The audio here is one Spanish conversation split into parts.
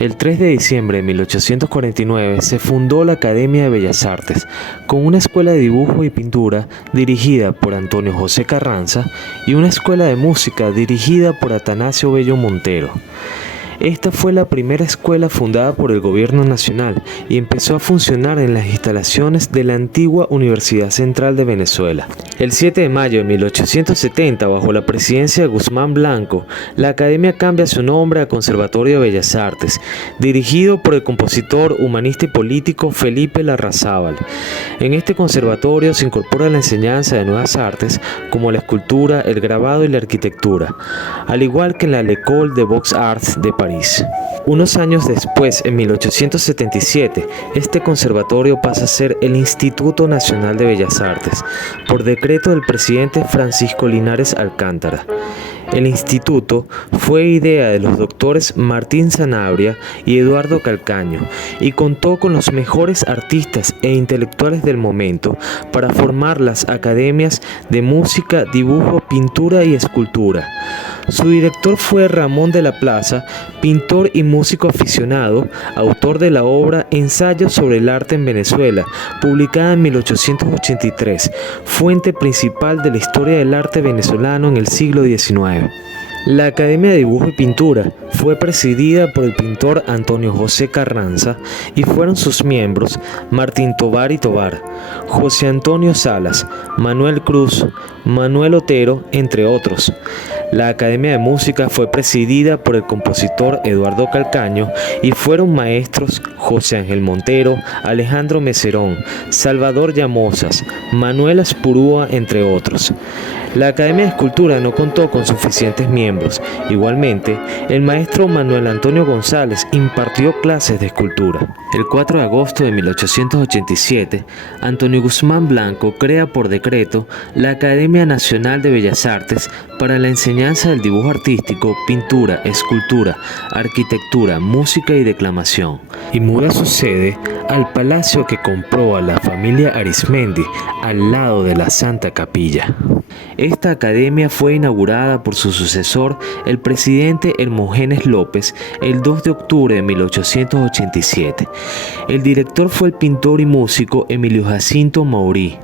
El 3 de diciembre de 1849 se fundó la Academia de Bellas Artes, con una escuela de dibujo y pintura dirigida por Antonio José Carranza y una escuela de música dirigida por Atanasio Bello Montero. Esta fue la primera escuela fundada por el Gobierno Nacional y empezó a funcionar en las instalaciones de la antigua Universidad Central de Venezuela. El 7 de mayo de 1870, bajo la presidencia de Guzmán Blanco, la academia cambia su nombre a Conservatorio de Bellas Artes, dirigido por el compositor, humanista y político Felipe Larrazábal. En este conservatorio se incorpora la enseñanza de nuevas artes como la escultura, el grabado y la arquitectura, al igual que en la L'École des Beaux-Arts de París. Unos años después, en 1877, este conservatorio pasa a ser el Instituto Nacional de Bellas Artes, por decreto del presidente Francisco Linares Alcántara. El instituto fue idea de los doctores Martín Sanabria y Eduardo Calcaño y contó con los mejores artistas e intelectuales del momento para formar las academias de música, dibujo, pintura y escultura. Su director fue Ramón de la Plaza, pintor y músico aficionado, autor de la obra Ensayos sobre el arte en Venezuela, publicada en 1883, fuente principal de la historia del arte venezolano en el siglo XIX. La Academia de Dibujo y Pintura fue presidida por el pintor Antonio José Carranza y fueron sus miembros Martín Tovar y Tovar, José Antonio Salas, Manuel Cruz, Manuel Otero, entre otros. La Academia de Música fue presidida por el compositor Eduardo Calcaño y fueron maestros José Ángel Montero, Alejandro Mecerón, Salvador Llamosas, Manuel Aspurúa, entre otros. La Academia de Escultura no contó con suficientes miembros. Igualmente, el maestro Manuel Antonio González impartió clases de escultura. El 4 de agosto de 1887, Antonio Guzmán Blanco crea por decreto la Academia Nacional de Bellas Artes para la enseñanza del dibujo artístico, pintura, escultura, arquitectura, música y declamación, y muda su sede al palacio que compró a la familia Arismendi al lado de la Santa Capilla. Esta academia fue inaugurada por su sucesor, el presidente Hermógenes López, el 2 de octubre de 1887. El director fue el pintor y músico Emilio Jacinto Maurí.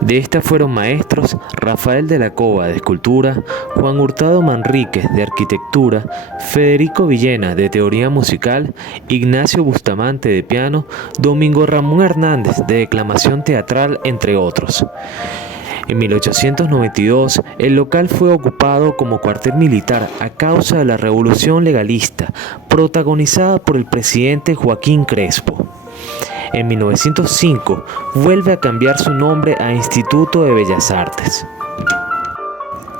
De esta fueron maestros Rafael de la Cova de escultura, Juan Hurtado Manríquez de arquitectura, Federico Villena de teoría musical, Ignacio Bustamante de piano, Domingo Ramón Hernández de declamación teatral, entre otros. En 1892, el local fue ocupado como cuartel militar a causa de la revolución legalista, protagonizada por el presidente Joaquín Crespo. En 1905, vuelve a cambiar su nombre a Instituto de Bellas Artes.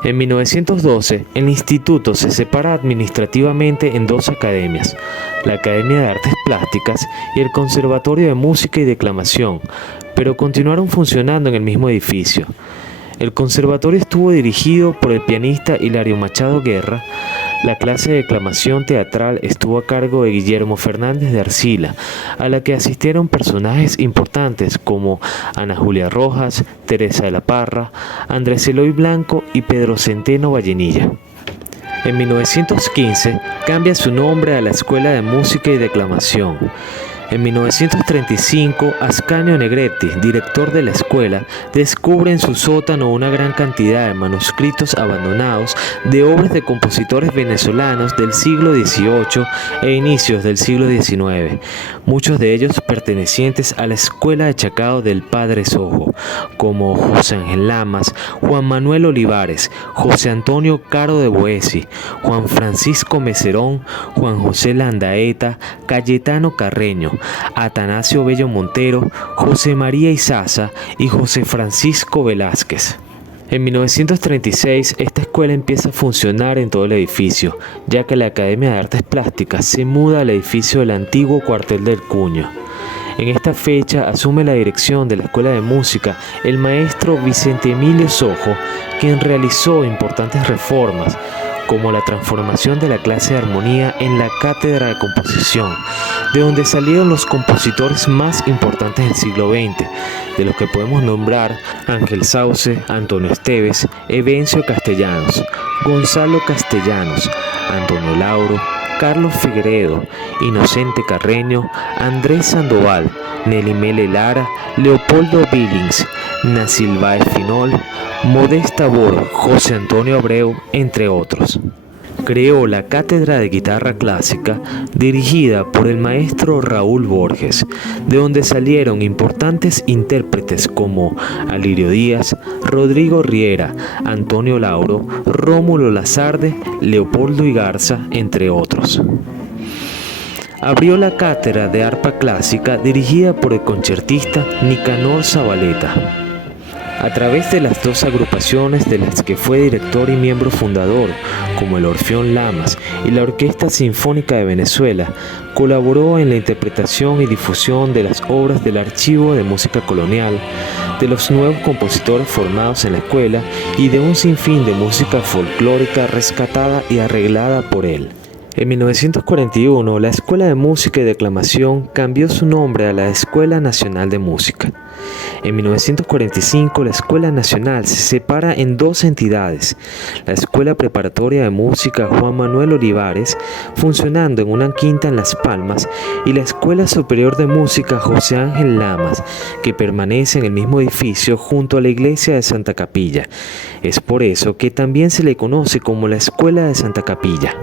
En 1912, el instituto se separa administrativamente en dos academias, la Academia de Artes Plásticas y el Conservatorio de Música y Declamación, pero continuaron funcionando en el mismo edificio. El conservatorio estuvo dirigido por el pianista Hilario Machado Guerra. La clase de declamación teatral estuvo a cargo de Guillermo Fernández de Arcila, a la que asistieron personajes importantes como Ana Julia Rojas, Teresa de la Parra, Andrés Eloy Blanco y Pedro Centeno Vallenilla. En 1915 cambia su nombre a la Escuela de Música y Declamación. En 1935, Ascanio Negretti, director de la escuela, descubre en su sótano una gran cantidad de manuscritos abandonados de obras de compositores venezolanos del siglo XVIII e inicios del siglo XIX, muchos de ellos pertenecientes a la escuela de Chacao del Padre Sojo, como José Ángel Lamas, Juan Manuel Olivares, José Antonio Caro de Boesi, Juan Francisco Mecerón, Juan José Landaeta, Cayetano Carreño, Atanasio Bello Montero, José María Izaza y José Francisco Velázquez. En 1936, esta escuela empieza a funcionar en todo el edificio, ya que la Academia de Artes Plásticas se muda al edificio del antiguo cuartel del Cuño. En esta fecha asume la dirección de la Escuela de Música el maestro Vicente Emilio Sojo, quien realizó importantes reformas, como la transformación de la clase de armonía en la cátedra de composición, de donde salieron los compositores más importantes del siglo XX, de los que podemos nombrar Ángel Sauce, Antonio Esteves, Evencio Castellanos, Gonzalo Castellanos, Antonio Lauro, Carlos Figueredo, Inocente Carreño, Andrés Sandoval, Nelly Mele Lara, Leopoldo Billings, Nacilbaez Finol, Modesta Boro, José Antonio Abreu, entre otros. Creó la Cátedra de Guitarra Clásica, dirigida por el maestro Raúl Borges, de donde salieron importantes intérpretes como Alirio Díaz, Rodrigo Riera, Antonio Lauro, Rómulo Lazarde, Leopoldo Igarza, entre otros. Abrió la Cátedra de Arpa Clásica, dirigida por el concertista Nicanor Zabaleta. A través de las dos agrupaciones de las que fue director y miembro fundador, como el Orfeón Lamas y la Orquesta Sinfónica de Venezuela, colaboró en la interpretación y difusión de las obras del Archivo de Música Colonial, de los nuevos compositores formados en la escuela y de un sinfín de música folclórica rescatada y arreglada por él. En 1941, la Escuela de Música y Declamación cambió su nombre a la Escuela Nacional de Música. En 1945, la Escuela Nacional se separa en dos entidades: la Escuela Preparatoria de Música Juan Manuel Olivares, funcionando en una quinta en Las Palmas, y la Escuela Superior de Música José Ángel Lamas, que permanece en el mismo edificio junto a la iglesia de Santa Capilla. Es por eso que también se le conoce como la Escuela de Santa Capilla.